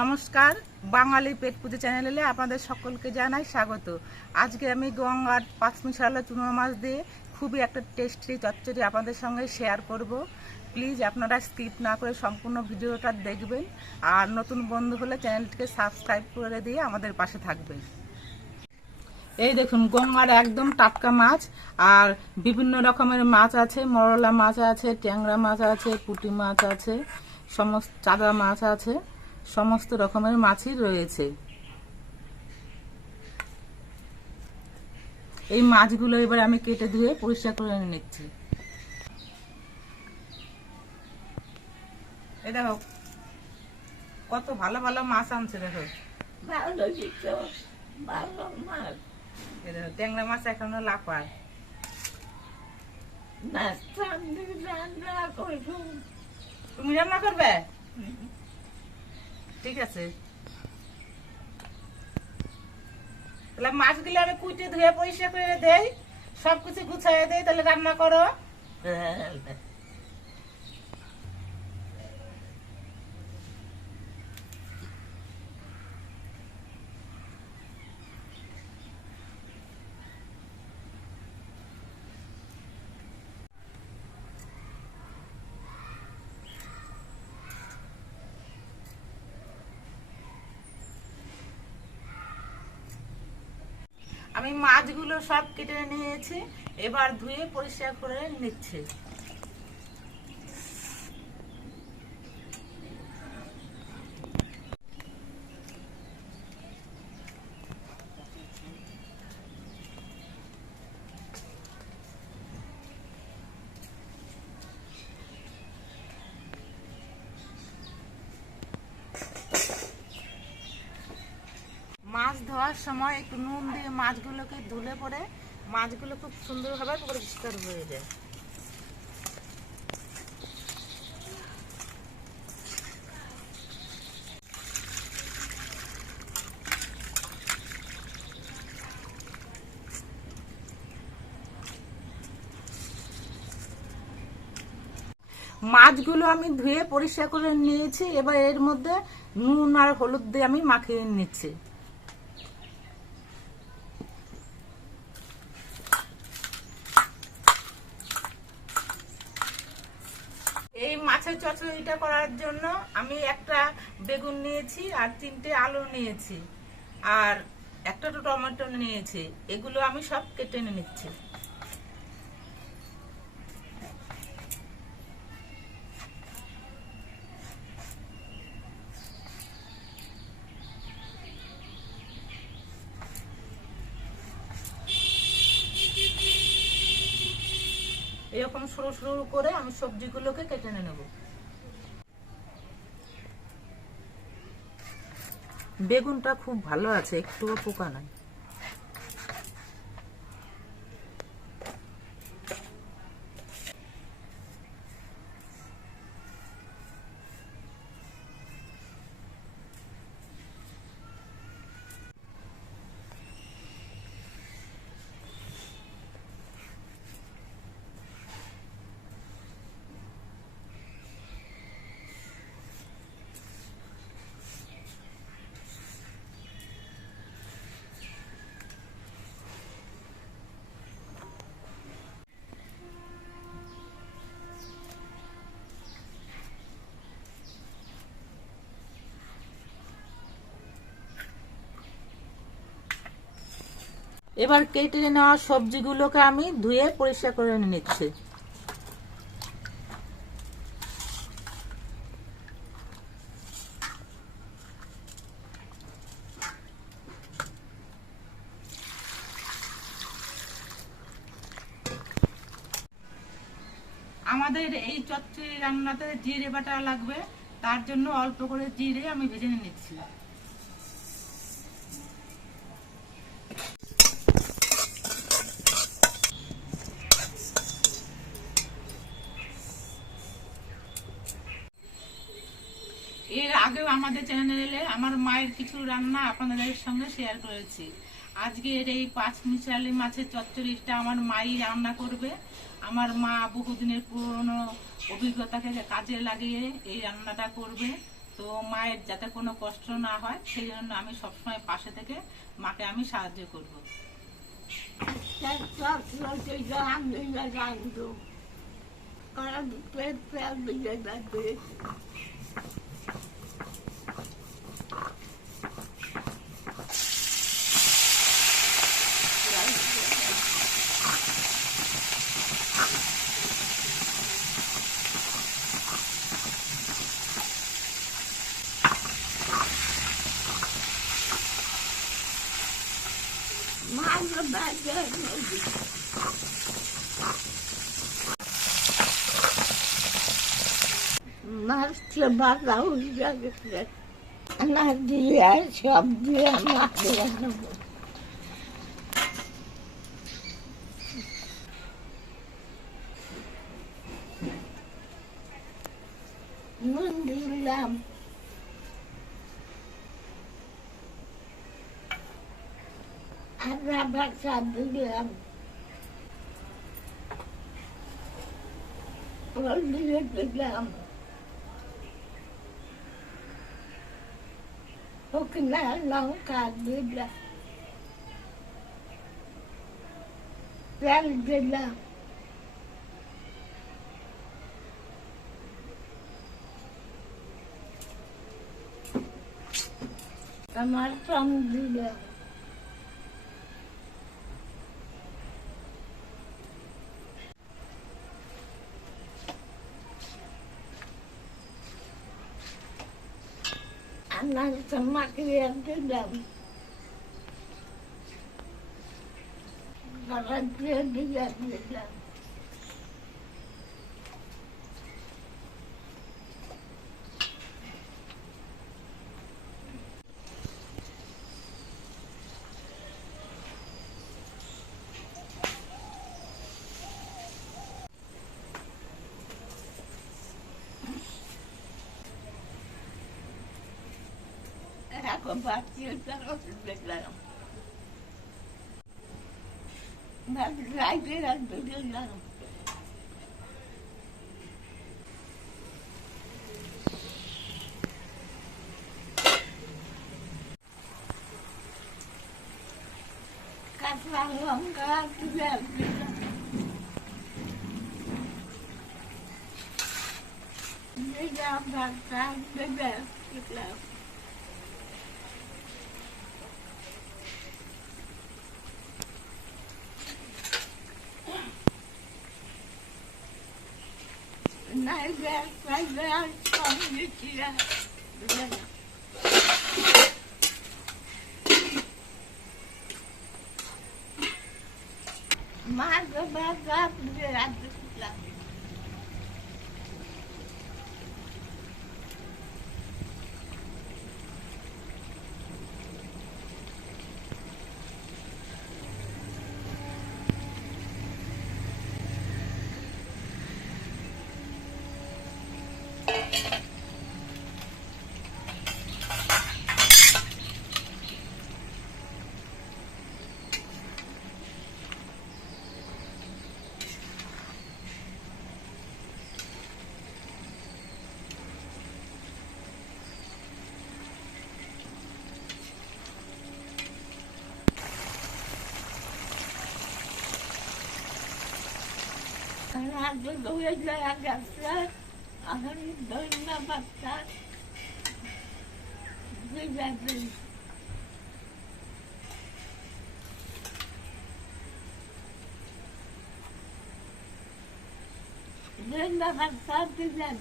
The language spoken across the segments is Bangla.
নমস্কার, বাঙালি পেট পুজো চ্যানেলে আপনাদের সকলকে জানাই স্বাগত। আজকে আমি গঙ্গার পাঁচমিশালা চুনো মাছ দিয়ে খুবই একটা টেস্টি চচ্চড়ি আপনাদের সঙ্গে শেয়ার করব। প্লিজ আপনারা স্কিপ না করে সম্পূর্ণ ভিডিওটা দেখবেন, আর নতুন বন্ধু হলে চ্যানেলটিকে সাবস্ক্রাইব করে দিয়ে আমাদের পাশে থাকবেন। এই দেখুন, গঙ্গার একদম টাটকা মাছ, আর বিভিন্ন রকমের মাছ আছে। মরলা মাছ আছে, ট্যাংরা মাছ আছে, পুঁটি মাছ আছে, সমস্ত চাঁদা মাছ আছে, সমস্ত রকমের মাছই রয়েছে। এই মাছগুলো এবার আমি কেটে ধুয়ে পরিষ্কার করে নিচ্ছি। এই দেখো কত ভালো ভালো মাছ আনছে। দেখো ট্যাংরা মাছ এখনো লাফায়। তুমি রান্না করবে? ঠিক আছে, তাহলে মাছগুলো আমি কুইটে ধুয়ে পরিষ্কার করে দেই, সবকিছু গুছাই দেই, তাহলে রান্না করো। আমি মাছগুলো সব কেটে নিয়েছি, এবার ধুয়ে পরিষ্কার করে নিচ্ছি। মাছ ধোয়ার সময় একটু নুন দিয়ে মাছগুলোকে ধুলে পরে মাছগুলো খুব সুন্দরভাবে পরিষ্কার হয়ে যায়। মাছগুলো আমি ধুয়ে পরিষ্কার করে নিয়েছি, এবার এর মধ্যে নুন আর হলুদ দিয়ে আমি মাখিয়ে নিচ্ছি। এই মাছের চচ্চড়িটা করার জন্য আমি একটা বেগুন নিয়েছি, আর 3টে আলু নিয়েছি, আর একটা টমেটো নিয়েছি। এগুলো আমি সব কেটে নিচ্ছি। এরকম সরু সরু করে আমি সবজিগুলোকে কেটে নেব। বেগুনটা খুব ভালো আছে, একটুও পোকা নাই। এবার কেটে নেওয়া সবজিগুলোকে আমি ধুয়ে পরিষ্কার করে নিচ্ছি। আমাদের এই চচ্চড়ি রান্নাতে জিরে বাটা লাগবে, তার জন্য অল্প করে জিরে আমি ভেজে নিচ্ছি। এর আগেও আমাদের চ্যানেলে আমার মায়ের কিছু রান্না আপনাদের সঙ্গে শেয়ার করেছি। আজকের এই পাঁচমিশালি মাছের চচ্চড়িটা আমার মাই রান্না করবে। আমার মা বহুদিনের পুরনো অভিজ্ঞতাকে কাজে লাগিয়ে এই রান্নাটা করবে। তো তো মায়ের যাতে কোনো কষ্ট না হয় সেই জন্য আমি সবসময় পাশে থেকে মাকে আমি সাহায্য করব। মাছটা বাঁধা উঠে গেছে না দিয়ে সব দিয়ে মাছ বানাবো। নুন দিলাম, আদা বাটা দিলাম, হলদি দিলাম, শুকনা লঙ্কা দিলাম, তেল দিলাম, টমাটম দিলাম, আনারটা মাখিয়ে দিলাম, গরম দিয়ে দিলাম, এখন বাচ্চা দিলাম, রাইতে রাখতে দিলাম, কাঁচা লঙ্কা দিলাম, দিলাম ভাতটা দিলাম, মাছ ভাজা দিলাম,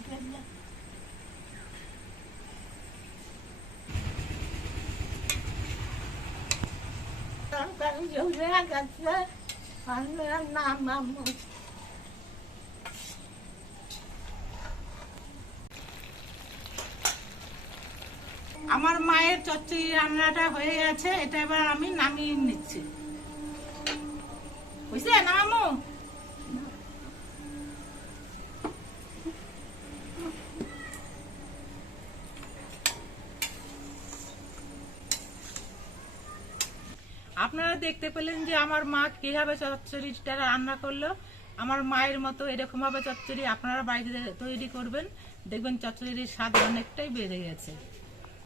ধন্যবাদ। আমার মায়ের চচ্চড়ি রান্নাটা হয়ে গেছে, এটা এবার আমি নামিয়ে নিচ্ছি। বুঝছে নামামু? আপনারা দেখতে পেলেন যে আমার মা কিভাবে চচ্চড়িটা রান্না করলো। আমার মায়ের মতো এরকম ভাবে চচ্চড়ি আপনারা বাড়িতে তৈরি করবেন। দেখবেন চচ্চড়ির স্বাদ অনেকটাই বেড়ে গেছে।